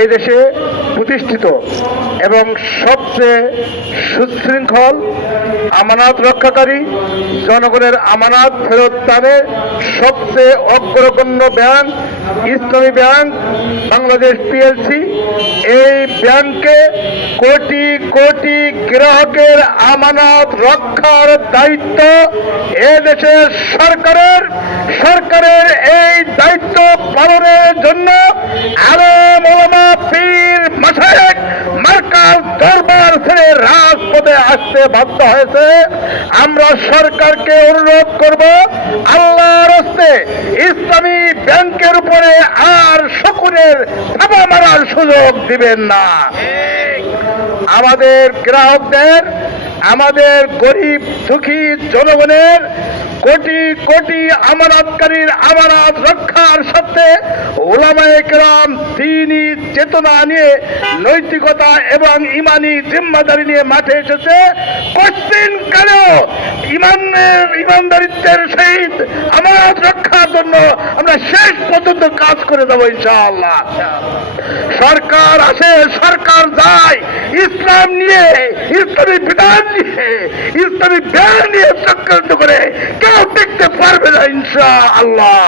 এই দেশে প্রতিষ্ঠিত এবং সবচেয়ে সুশৃঙ্খল আমানত রক্ষাকারী, জনগণের আমানত ফেরত দানে সবচেয়ে অগ্রগণ্য ব্যাংক ইসলামী ব্যাংক বাংলাদেশ পিএলসি। এই ব্যাংকে কোটি কোটি গ্রাহকের আমানত রক্ষার দায়িত্ব এদেশের সরকারের এই দায়িত্ব পালনের জন্য আলেম ওলামা পীর মাশায়েখ মার্কাজ দরবার ছেড়ে রাজপথে আসতে বাধ্য হয়েছে। আমরা সরকারকে অনুরোধ করব, আল্লাহর হস্তে ইসলামী ব্যাংকের উপরে আর শকুনের থাবা মারার সুযোগ দিবেন না। আমাদের গ্রাহকদের, আমাদের গরিব দুঃখী জনগণের কোটি কোটি আমানতকারীর আমানত রক্ষার সাথে ওলামায়ে কেরাম দ্বীনি চেতনা নিয়ে, নৈতিকতা এবং ইমানি জিম্মাদারি নিয়ে মাঠে এসেছে। কঠিন কালেও ইমানদারিত্বের সহিত আমানত রক্ষার জন্য আমরা শেষ পর্যন্ত কাজ করে দেবো ইনশাআল্লাহ। সরকার আসে, সরকার যায়, ইসলাম নিয়ে, ইসলামী বিধান নিয়ে, ইসলামী ব্যাংক নিয়ে চক্রান্ত করে কেউ দেখতে পারবে না ইনশাআল্লাহ।